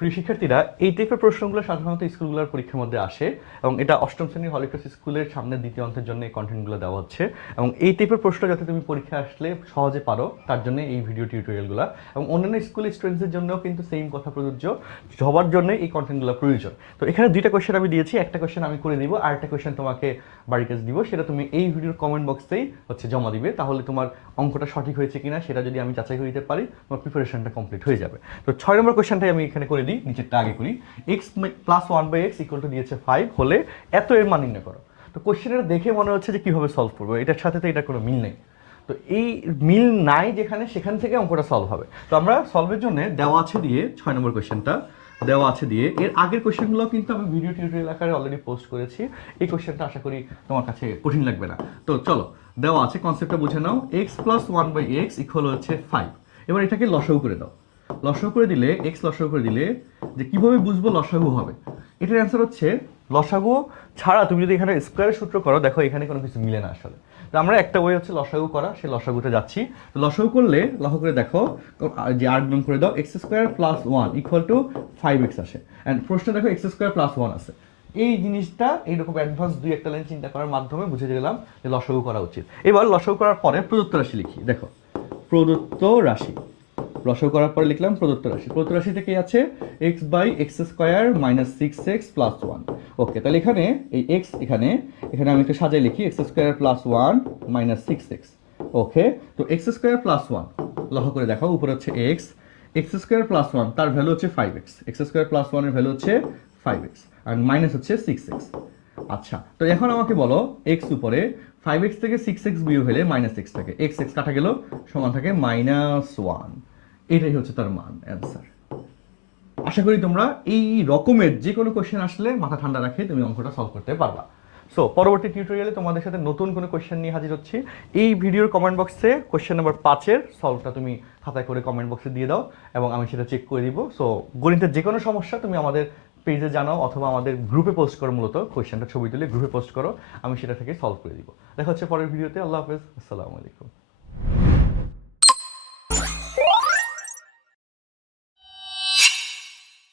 প্রিয় শিক্ষার্থীরা, এই টাইপের প্রশ্নগুলো সাধারণত স্কুলগুলোর পরীক্ষার মধ্যে আসে এবং এটা অষ্টম শ্রেণীর হলিক্রস স্কুলের সামনে দ্বিতীয় অন্তের জন্য এই কন্টেন্টগুলো দেওয়া হচ্ছে এবং এই টাইপের প্রশ্ন যাতে তুমি পরীক্ষা আসলে সহজে পারো তার জন্য এই ভিডিও টিউটোরিয়ালগুলো, এবং অন্যান্য স্কুলের স্টুডেন্টসদের জন্যও কিন্তু সেম কথা প্রযোজ্য, সবার জন্য এই কন্টেন্টগুলো প্রয়োজন। তো এখানে দুইটা কোয়েশ্চেন আমি দিয়েছি, একটা কোয়েশ্চেন আমি করে দিব আর একটা কোয়েশ্চেন তোমাকে বাড়ির কাছে দিব, সেটা তুমি এই ভিডিওর কমেন্ট বক্সেই জমা দিবে। তাহলে তোমার অঙ্কটা সঠিক হয়েছে কিনা সেটা যদি আমি যাচাই করে দিতে পারি, তোমার প্রিপারেশনটা কমপ্লিট হয়ে যাবে। তো 6 নম্বর কোয়েশ্চেনটাই আমি এখানে করে দিই, নিচেরটা আগে করি। X plus 1/x equal to দিয়েছে 5 হলে এত এর মান নির্ণয় করো। তো কোয়েশ্চেনটা দেখে মনে হচ্ছে যে কীভাবে সলভ করবো, এটার সাথে তো এটার কোনো মিল নেই। তো এই মিল নাই যেখানে, সেখান থেকে অঙ্কটা সলভ হবে। তো আমরা সলভের জন্য দেওয়া আছে দিয়ে 6 নম্বর কোয়েশ্চেনটা দেওয়া আছে দিয়ে, এর আগের কোয়েশ্চেনগুলো কিন্তু আমি ভিডিও টিউটোরিয়াল আকারে অলরেডি পোস্ট করেছি। এই কোয়েশ্চেনটা আশা করি তোমার কাছে কঠিন লাগবে না। তো চলো, দেওয়া আছে, কনসেপ্টটা বুঝে নাও। এক্স প্লাস 1/x ইকুয়াল হচ্ছে 5। এবার এটাকে লসাগু করে দাও। লসাগু করে দিলে, এক্স লসাগু করে দিলে যে কীভাবে বুঝবো লসাগু হবে, এটার অ্যান্সার হচ্ছে লসাগু ছাড়া তুমি যদি এখানে স্কোয়ারের সূত্র করো, দেখো এখানে কোনো কিছু মিলে না আসলে। তো আমরা একটা ওয়ে হচ্ছে লসাগু করা, সেই লসাগুতে যাচ্ছি। তো লসাগু করলে লসাগু করে দেখো, যে 8 গুণ করে দাও, x square plus 1 equal to 5x আসে। অ্যান্ড প্রশ্নে দেখো এক্স স্কোয়ার প্লাস 1 আছে। এই জিনিসটা এইরকম অ্যাডভান্স দুই একটা লাইন চিন্তা করার মাধ্যমে বুঝে গেলাম যে লসাগু করা উচিত। এবার লসাগু করার পরে প্রদত্ত রাশি লিখি। দেখো প্রদত্ত রাশি, লসাগু করার পরে লিখলাম প্রদত্ত রাশি। প্রদত্ত রাশিতে কি আছে? X by X square minus 6x plus 1। Okay, তাহলে এখানে এই এক্স এখানে আমি একটু সাজাই লিখি, X square plus 1 minus 6x। Okay, তো এক্স স্কোয়ার প্লাস 1 লক্ষ্য করে দেখো, উপরে হচ্ছে এক্স, এক্স স্কোয়ার প্লাস 1 তার ভ্যালু হচ্ছে 5x, এক্স স্কোয়ার প্লাস 1 এর ভ্যালু হচ্ছে 5x আর মাইনাস হচ্ছে 6x। আচ্ছা, তো এখন আমাকে বলো এক্স উপরে 5x থেকে 6x বিয়োগ হলে মাইনাস x থাকে, x কাটা গেল, সমান থাকে -1। এটাই হচ্ছে তার মান, অ্যান্সার। আশা করি তোমরা এই রকমের যে কোনো কোয়েশ্চেন আসলে মাথা ঠান্ডা রাখে তুমি অঙ্কটা সলভ করতে পারবা। সো পরবর্তী টিউটোরিয়ালে তোমাদের সাথে নতুন কোনো কোয়েশ্চেন নিয়ে হাজির হচ্ছি। এই ভিডিওর কমেন্ট বক্সে কোয়েশ্চেন নাম্বার 5-এর সলভটা তুমি খাতায় করে কমেন্ট বক্সে দিয়ে দাও এবং আমি সেটা চেক করে দিব। সো গণিতের যে কোনো সমস্যা তুমি আমাদের পেজে জানাও অথবা আমাদের গ্রুপে পোস্ট করো, মূলত কোয়েশ্চেনটা ছবি তুলে গ্রুপে পোস্ট করো, আমি সেটা থেকে সলভ করে দিব। দেখা হচ্ছে পরের ভিডিওতে। আল্লাহ হাফেজ, আসসালামু আলাইকুম।